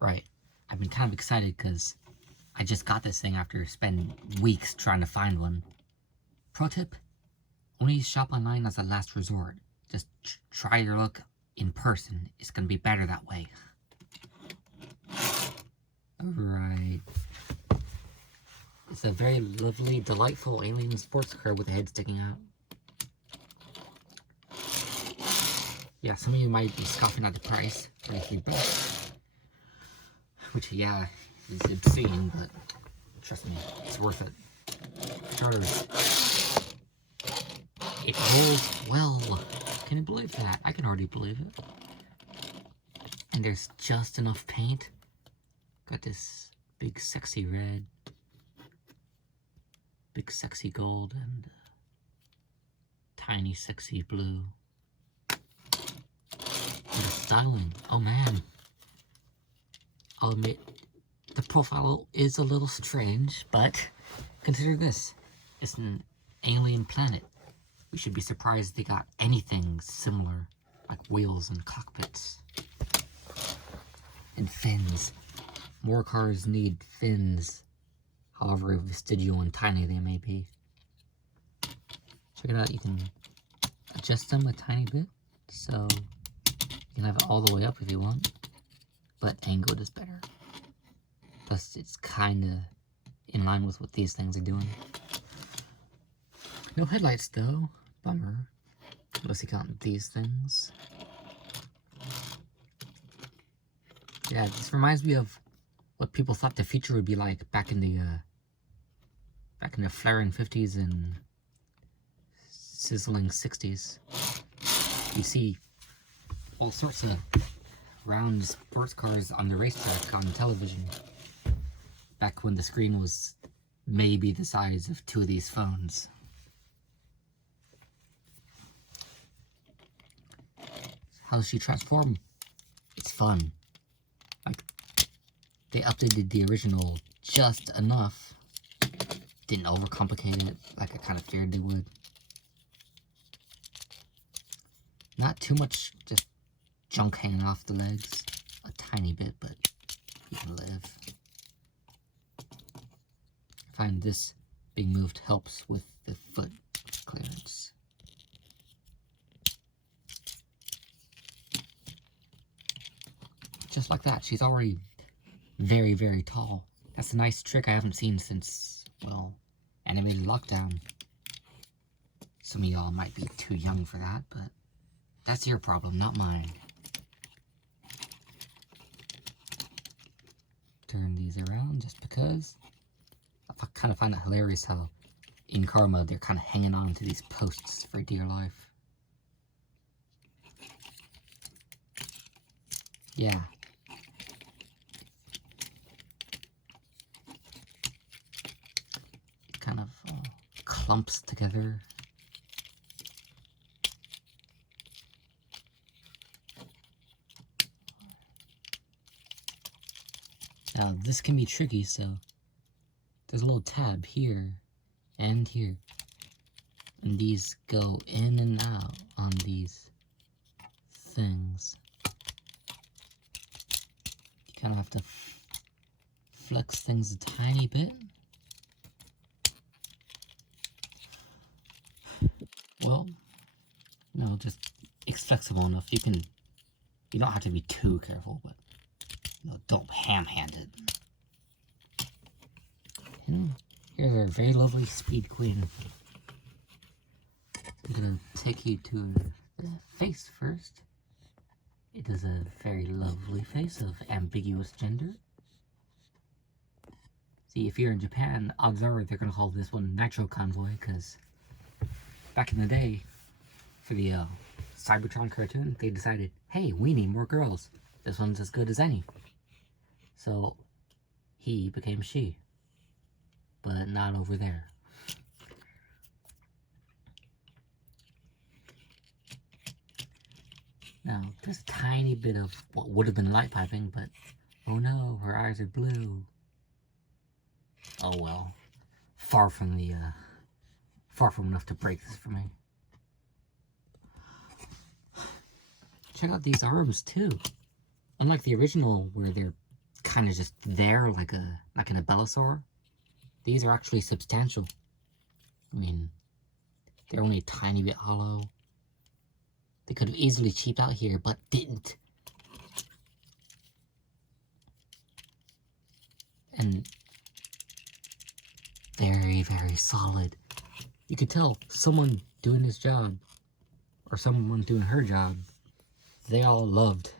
Right. I've been kind of excited because I just got this thing after spending weeks trying to find one. Pro tip, only shop online as a last resort. Just try your luck in person. It's going to be better that way. Alright. It's a very lovely, delightful alien sports car with a head sticking out. Yeah, some of you might be scoffing at the price, $33. Which, yeah, is obscene, but trust me, it's worth it. Starters. It rolls well. Can you believe that? I can already believe it. And there's just enough paint. Got this big sexy red, big sexy gold, and tiny sexy blue. And the styling, oh man. I'll admit, the profile is a little strange, but consider this. It's an alien planet. We should be surprised they got anything similar, like wheels and cockpits. And fins. More cars need fins, however vestigial and tiny they may be. Check it out, you can adjust them a tiny bit, so you can have it all the way up if you want, but angled is better. Plus, it's kinda in line with what these things are doing. No headlights though, bummer, unless you count these things. Yeah, this reminds me of what people thought the future would be like back in the flaring 50s and sizzling 60s. You see all sorts of round sports cars on the racetrack on television. Back when the screen was maybe the size of 2 of these phones. How does she transform? It's fun. Like, they updated the original just enough. Didn't overcomplicate it like I kind of feared they would. Not too much just junk hanging off the legs. A tiny bit, but you can live. I find this being moved helps with the foot clearance. Just like that, she's already very, very tall. That's a nice trick I haven't seen since, well, Animated Lockdown. Some of y'all might be too young for that, but that's your problem, not mine. Turn these around just because. I kind of find it hilarious how in car mode they're kind of hanging on to these posts for dear life. Yeah. Kind of clumps together. Now this can be tricky, so there's a little tab here and here, and these go in and out on these things. You kind of have to flex things a tiny bit. Well, no, just it's flexible enough. You don't have to be too careful, but don't ham-hand it. Here's our very lovely Speed Queen. I'm gonna take you to the face first. It is a very lovely face of ambiguous gender. See, if you're in Japan, odds are they're gonna call this one Nitro Convoy, because back in the day, for the Cybertron cartoon, they decided, hey, we need more girls. This one's as good as any. So, he became she. But not over there. Now, there's a tiny bit of what would have been light piping, but oh no, her eyes are blue. Oh well. Far from enough to break this for me. Check out these arms too. Unlike the original where they're kind of just there, like an Abelisaur. These are actually substantial. I mean, they're only a tiny bit hollow. They could have easily cheaped out here, but didn't. And very, very solid. You could tell someone doing this job, or someone doing her job, they all loved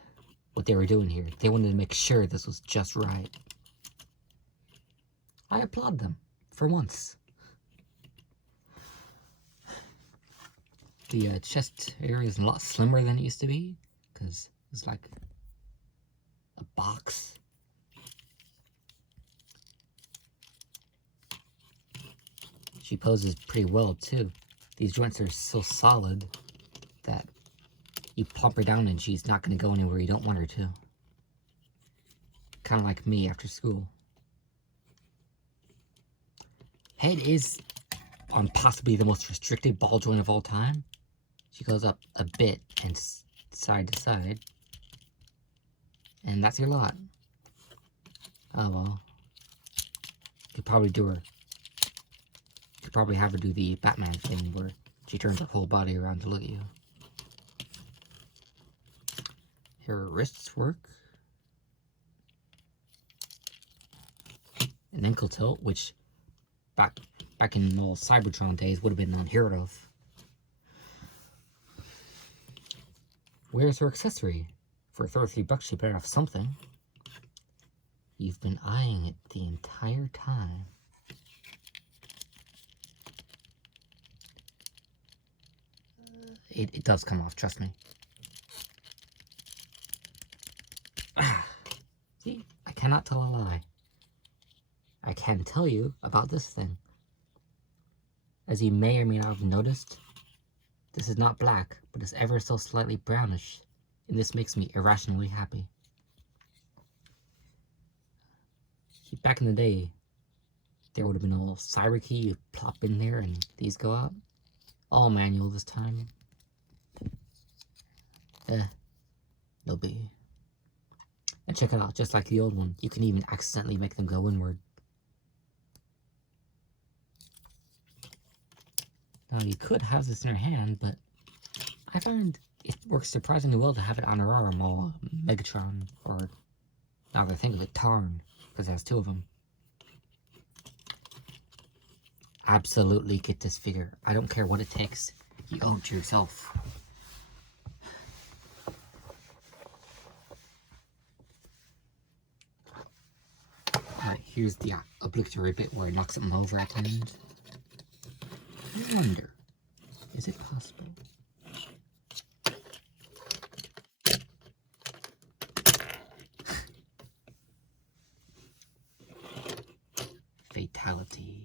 what they were doing here. They wanted to make sure this was just right. I applaud them, for once. The chest area is a lot slimmer than it used to be, because it's like a box. She poses pretty well too. These joints are so solid that you plump her down and she's not going to go anywhere you don't want her to. Kind of like me after school. Head is on possibly the most restricted ball joint of all time. She goes up a bit and side to side. And that's your lot. Oh well. Could probably do her. Could probably have her do the Batman thing where she turns her whole body around to look at you. Her wrists work. An ankle tilt, which back in the old Cybertron days would have been unheard of. Where's her accessory? For $33, she better have something. You've been eyeing it the entire time. It does come off, trust me. See, I cannot tell a lie. I can tell you about this thing. As you may or may not have noticed, this is not black, but is ever so slightly brownish, and this makes me irrationally happy. Back in the day, there would have been a little cyber key you plop in there and these go out. All manual this time. No biggie. And check it out, just like the old one, you can even accidentally make them go inward. Now you could have this in your hand, but I find it works surprisingly well to have it on her arm, all Megatron, or now that I think of it, Tarn, because it has two of them. Absolutely get this figure. I don't care what it takes. You owe it to yourself. Alright, here's the obligatory bit where it knocks something over at the end. I wonder, is it possible? Fatality.